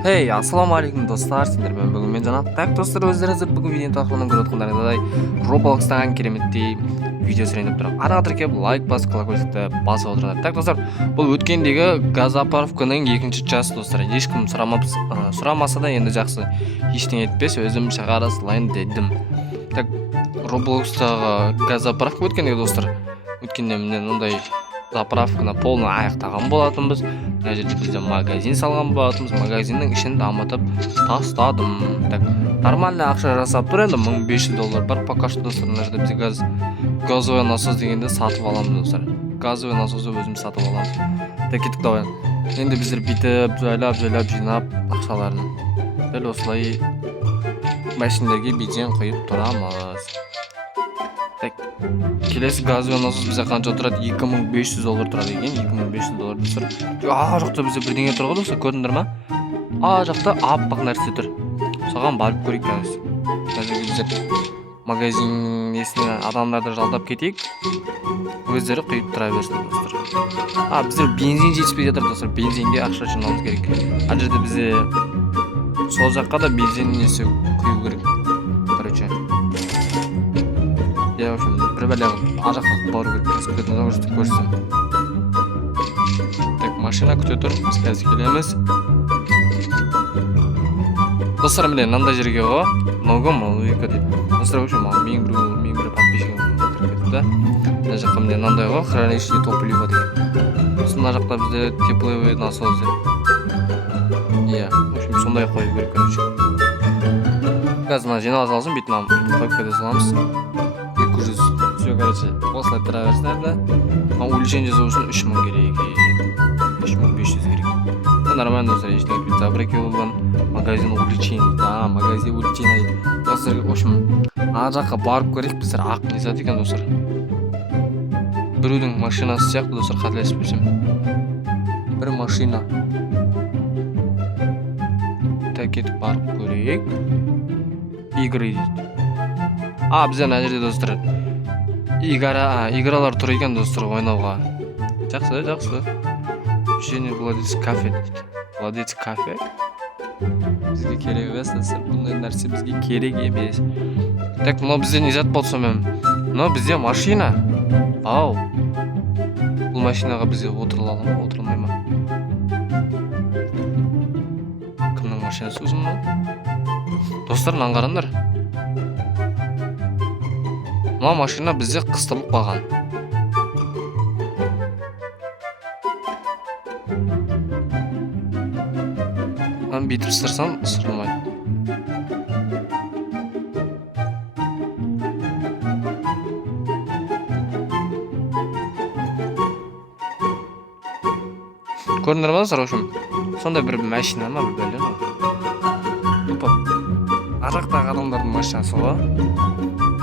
Hey, assalomu alaykum do'stlar. Sizlar bilan bugun men janob Tak do'stlar, o'zlaringiz bugun video taqvimini ko'rayotganlaringizday Roblox'dan kerakli video sirayinib turib, anadir kelib like bosib колокольчикті bosib o'tiradi. Tak do'stlar, bu o'tgandagi gazoparkovning 2-chasi do'stlar. Hech kim so'ramasa-da endi yaxshi hech nima aytmas, o'zim shahar aslayın dedim. Tak Roblox'dagi gazoparkov o'tgandagi do'stlar. O'tganda men unday zapravkаны полный аяқтаған болатынбыз. Мына жерде бізде магазин салған болатынбыз. Магазиннің ішін дамытып тастадым. Так, нормальный ақша жасап тұр енді $1500 бар. Пока что достар, мына жерде біз газовый насос дегенде сатып аламыз достар. Газовый насосты өзім сатып аламыз. Так, кеттік давай. Енді біздер бүйтіп жайлап жинап ақшаларын. Дәл осылай машиналарға бензин құйып тұрамыз. Так, келесі газовый насос бізде қанша тұрады? $2500 тұрады екен. $2500 достар. Жақта бізде бірдеңе тұр ғой достар, көрдіңдер ма? Жақта аппақ нәрсе тұр. Соған барып көрейік қазір. Қазір біздер магазин несіне адамдарды жалдап кетейік. Өздері құйып тұра берсін достар. Біздер бензин жетіспей жатыр достар. Бензинге ақша жинауымыз керек. Ана жерде бізде сол жаққа да бензин несі құю керек. Короче, я в общем бір бәле ажаққа бару керек. Көрдіңіз ғой, жүріп көрсем. Так, машина күте тұр. Біз қазір келеміз. Достар, міне мынандай жерге ғой. Много малыйка дейді. Достар, в общем, мен бір подписчигім кіріп кетті. Мына жаққа міне мынандай ғой, хранилище топлива деген. Мына жақта бізде тепловой насос деп. Иә, в общем, сондай қою керек, короче. Қазір мына жинала салсын, бүйтіп қойып кете саламыз. 200. Все, короче, осылай тұра берсіңдер. Увеличение жасау үшін 3000 керек. 3500 керек. Нормально достар, ештеңе етпейді. Забракелован магазин увеличение. Магазин увеличение. Достар, в общем, ана жаққа барып көрейік. Біздер ақ не зат екен достар. Біреудің машинасы сияқты достар, қателеспесем. Бір машина. Так, кетіп барып көрейік. Игры дейді. Бізде мына жерде достар игралар тұр екен достар, ойнауға. Жақсы. Жеңіл владелец кафе дейді. Владелец кафе бізге керек емес достар. Бұндай нәрсе бізге керек емес. Так, мынау бізде не зат болды сонымен? Мынау бізде машина. Бұл машинаға бізде отырыла ала ма, отырылмай ма? Кімнің машинасы өзі мынау? Достар, мынаны қараңдар. Мына машина бізде қыстырылып қалған. Мен бүйтіп ысырсам, ысырылмайды. Көрдіңдер ма достар, в общем, сондай бір машина ма, бір бәле ма? Арақтағы адамдардың машинасы ғой.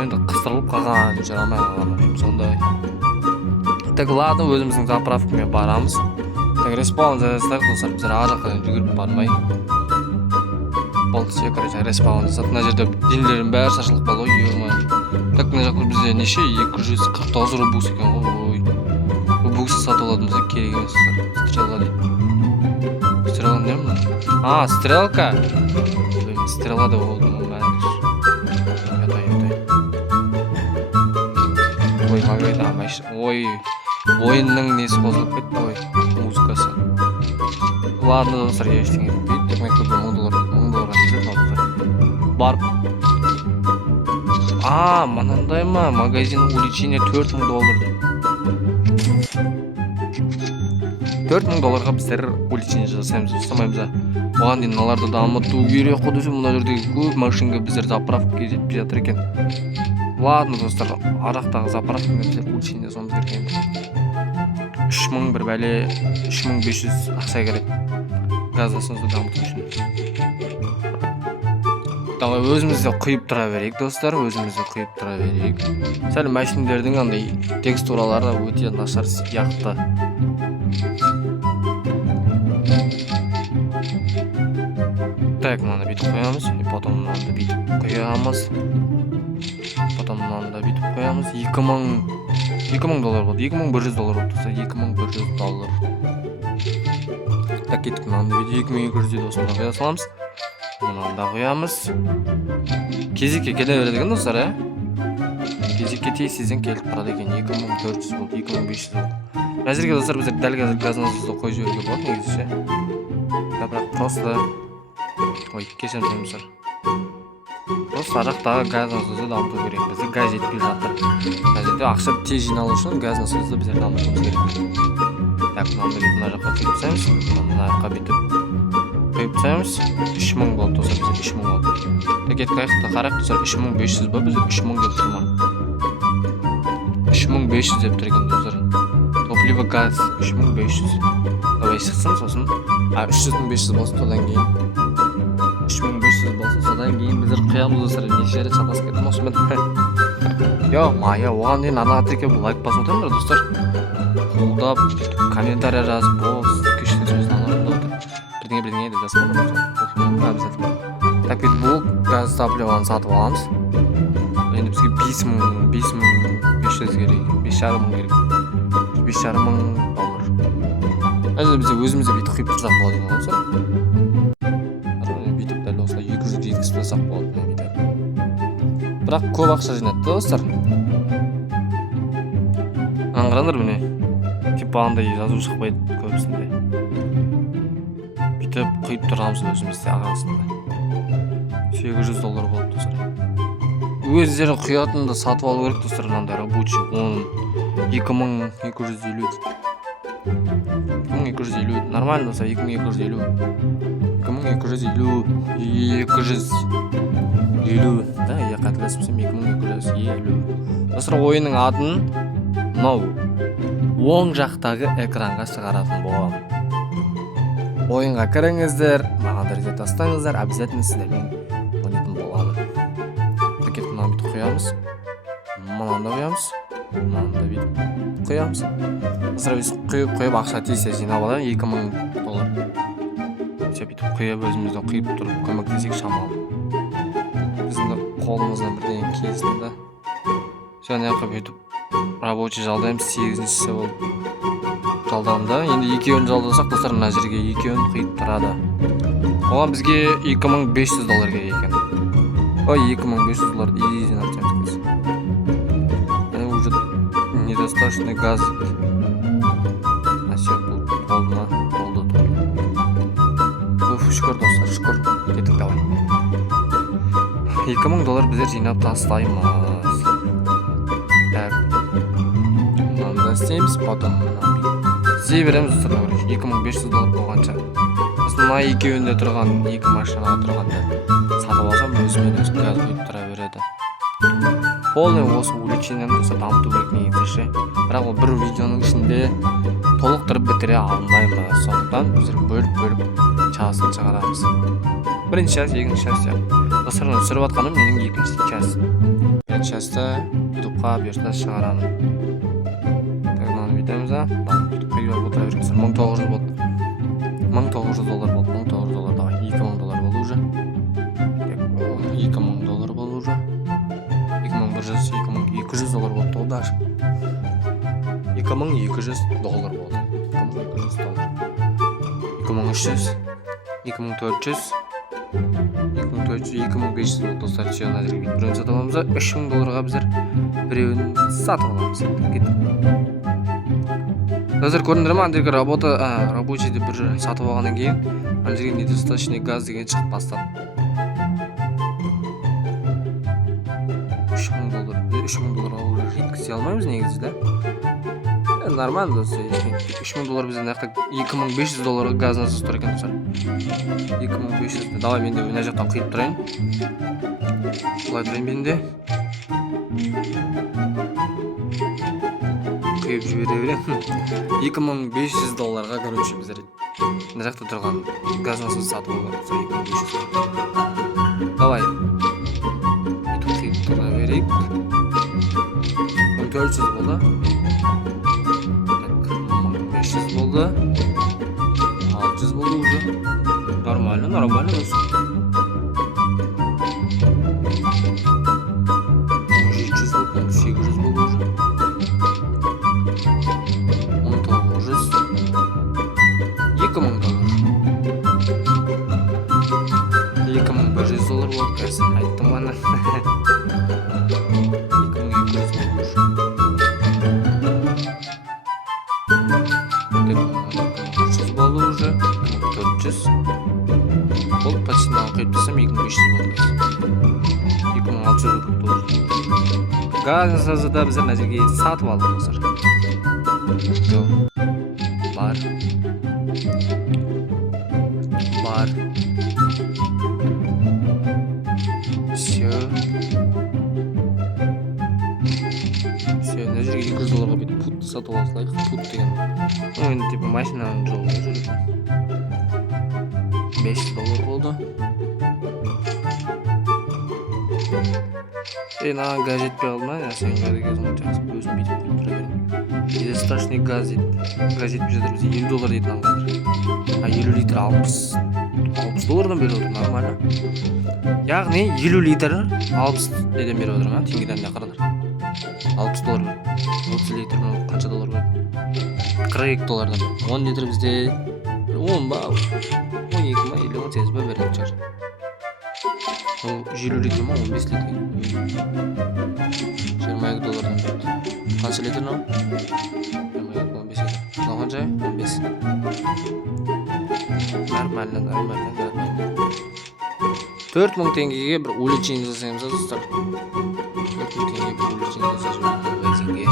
Енді қыстырылып қалған, жүре алмай қалған, сондай. Так, ладно, өзіміздің заправкамен барамыз. Так, респаун жасайық достар, біздер араққа жүгіріп бармай. Болды, все, короче, респаун жасап. Мына жерде денелердің бәрі шашылып қалды ғой, ема. Так, мына жақта бізде неше 249 робукс екен ғой. Робукс сатып алатынымызға керек емес достар. Стрела дейді. Стрела не мына? Стрелка. Стрела да болды. Ой, ойынның несі қозылып кетті, музыкасы. Ладно достар, ештеңе етпейді. $1000 барып. Мынандай ма, магазин увеличение $4000. $4000 біздер увеличение жасаймыз, жасамаймыз. Оған дейін мыналарды дамыту керек қой десем, мына жердегі көп машинға біздер заправкаға жетпей жатыр екен. Ладно достар, арақтағы заправкаға біздер увеличение жасауымыз керек енді. 3000 бір бәле, 3500 ақша керек. Газдасыңызды дамыту үшін. Давай өзімізде құйып тұра берейік достар, өзімізде құйып тұра берейік. Сәл машиналардың андай текстуралары өте нашар сияқты. Так, мынаны бүйтіп қоямыз, потом мынаны бүйтіп қоямыз. Потом мынаны бүйтіп қоямыз. $2000 болды. $2100 болды. $2100. Так кеттік, мынандай видео 2200 достар қоя саламыз. Мынаны да қоямыз. Кезекке келе береді екен достар, кезекке тез-тезден келіп тұрады екен. 2400 болды, 2500 болды. Әзірге достар біздер дәл қазір газ насосты қойып жіберуге болады негізінше. Бірақ просто кешірім достар. Просто арақтағы газ насосты дамыту керек. Бізде газ жетпей жатыр. Мына жерде ақша тез жиналу үшін газ насосты біздер дамытуымыз керек. Так, мына жаққа құйып тастаймыз. Мына жаққа бүйтіп құйып тастаймыз. 3000 болды достар, бізде 3000 болды. Кеттік, қарайық достар, 3500 ба, бізде 3000 деп тұр ма? 3500 деп тұр екен достар. Топливо газ 3500. Давай шықсын, сосын 3500 болсын, содан кейін 3500 болсын, содан кейін біздер құямыз достар. Неше рет шатасып кеттім осымен. Оған дейін ана тіркеп лайк басып отырыңдар достар. Қолдап, комментария жазып, кешіріңіздер бірдеңе деп жазып обязательно. Так, бұл газ топливоны сатып аламыз. Енді бізге 5500 керек, 5500 керек. 5500 доллар. Әже бізде өзімізде бүйтіп құйып тұрсақ болады екен ғой достар. Бүйтіп дәл осылай 200 жеткізіп тұрсақ болады бүйтіп. Бірақ көп ақша жинады достар. Аңғыраңдар міне. Типа андай жазу шықпайды көбісінде. Бүйтіп құйып тұрамыз өзімізде ағасында. 800 доллар болды достар. Өздері құятынды сатып алу керек достар. Мынандай рабочий 2250. 2250 нормально достар. 2250. 250. Да, я қателеспесем 2250. Достар, ойынның атын мынау оң жақтағы экранға шығаратын боламын. Ойынға кіріңіздер, маған дәрежет тастаңыздар, обязательно сіздермен ойнайтын боламын. Пакет мынаны бүйтіп қоямыз. Мынаны да қоямыз. Мынаны да бүйтіп қоямыз. Достар, біз қойып ақша тез-тез жинап алайық, 2000 доллар. Бүйтіп қойып өзімізді құйып тұрып көмектесек шамалы. Біздің қолымыздан бірден келсін да. Және ақы бүйтіп рабочий жалдаймыз, 8-шісі болып жалданды. Енді екеуін жалдасақ достар, мына жерге екеуін құйып тұрады. Оған бізге 2500 доллар керек екен. 2500 доллар изи напчамыз. Әне уже недостаточный газ. Все, болды ма? Болды. Шүкір достар, шүкір. Кеттік, давай. 2000 доллар біздер жинап тастаймыз. Так. Мынаны істейміз, потом істей береміз достар. 2500 доллар болғанша. Мына екеуінде тұрған, екі машинаға тұрғанда сатып алсам, өзімен өзі газ құйып тұра береді. Полный осы увлечениені достар дамыту керек негізінше. Бірақ ол бір видеоның ішінде толықтырып бітіре алмаймын. Сондықтан біздер бөліп часын шығарамыз. Бірінші час, екінші час сияқты. Достар, түсіріп атқаным менің екінші час. Бірінші часты ютубқа бұйыртса шығарамын. Так, мынаны бүйтеміз да. Құйып отыра береміз. 1900 болды. 1900 доллар болды. 1900 доллар давай. 2000 доллар болды уже. 2000 доллар болды уже. 2100, 2200 доллар болды даже. 2200 доллар болды. 2200 доллар. 2300, 2400, 2500 болды достар. Сүйен әзірге біреуін сатып аламыз. 3000 долларға біздер біреуін сатып аламыз. Достар, көрдіңдер ма? Андерге рабочийді бір сатып алғаннан кейін андерге недостаточный газ деген шығып бастады. 3000 долларға уже жеткізе алмаймыз негізі да. Нормально достар. 3000 доллар бізден аяқта 2500 долларға газ насос тұр екен достар. 2500. Давай мен де мына жақтан құйып тұрайын. Бұлай тұрайын мен де. Құйып жібере берем. 2500 долларға короче біздер мына жақта тұрған газ насос сатып алған достар. 2500. Давай. Бүйтіп құйып тұра берейік. 1400 болды. 500 болды. 600 болды уже. Нормально достар. 700 болды, 800 болды уже. 1900. 2000 доллар. уже $100 болды қазір. Айттым ғана. 2200 болды уже. 400. Бұл почти маған қойып тастасам 2500 болды қазір. 2600 болды. Газды да біздер мына жерге сатып алдық достар. Бар. Все, мына жерге $200 бүйтіп путты сатып алсайық. Пут деген енді типа машинаның жолында жүретін. $500 болды. Маған газ жетпей қалды ма? Сен қазір өзім өзім бүйтіп тұра беремін. Бізде страшный газ дейді. Газ жетпей жатыр, бізде $50 дейді алғандар. 50 литр $60 беріп отыр, нормально. Яғни 50 литр 60 неден беріп отыр ма? Теңгеден де қарадар. $60 беріп. 30 литр қанша доллар беріп? $42 беріп. 10 литр бізде 10 ба? 12 ма? Или 18 ба беретін шығар. 50 литр ма? 15 литр. $22 беріп. Қанша литр мынау? 15 литр. Мынау қанша? 15. Нормально. 4000 теңгеге бір уличение жасаймыз достар. 4000 теңгеге бір уличение жасаймыз магазинге.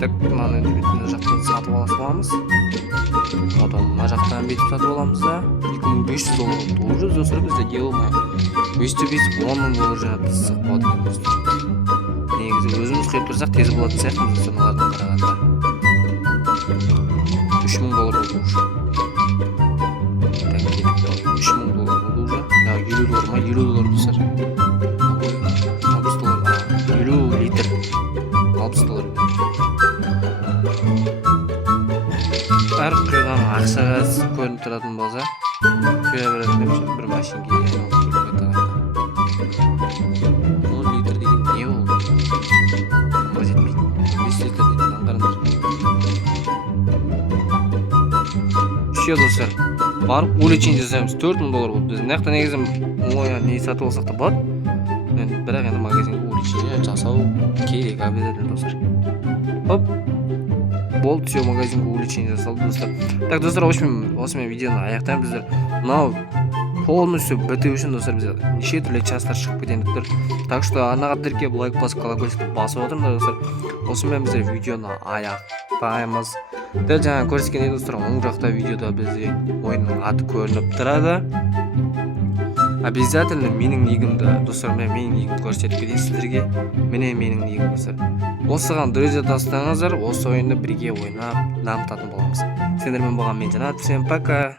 Так, мынаны мына жақтан сатып аламыз. Одан мына жақтан бүйтіп сатып аламыз да. $2500 уже достар бізде ел-ма. Өйстіп $10,000 жаңа тастық болады екен достар. Негізі өзіміз қойып тұрсақ тез болатын сияқтымыз достар мыналардан қарағанда. $3000 болды уже. Так, $3000 болды уже. $50 ма? $50 достар. $60. 50 литр. $60. Әр құйған ақшаға көрініп тұратын болса, көре беретін бір машинге айналып келіп қайтаға. 10 литр деген не ол? Қанға жетпейді. 5 литр дейді, қараңдар. Все достар, барып уличение жасаймыз. $4000 болды. Біз мына жақта негізі не сатып алсақ та болады. Бірақ енді магазинге уличение жасау керек обязательно достар. Хоп. Болды, все, магазинге уличение жасалды достар. Так, достар, осымен видеоны аяқтаймын біздер. Мынау полностью біту үшін достар бізде неше түрлі частар шығып кеткен достар. Так что анаға кеп лайк басып колокольчикті басып отырыңдар достар. Осымен біздер видеоны аяқтаймыз. Дәл жаңа көрсеткендей достар, оң жақта видеода бізде ойынның аты көрініп тұрады. Обязательно менің нигімді достар, менің нигімді көрсетіп кетейін сіздерге. Міне менің нигім достар. Осыған друзья тастаңыздар, осы ойынды бірге ойнап дамытатын боламыз. Сендермен болған мен Жанат, всем пока.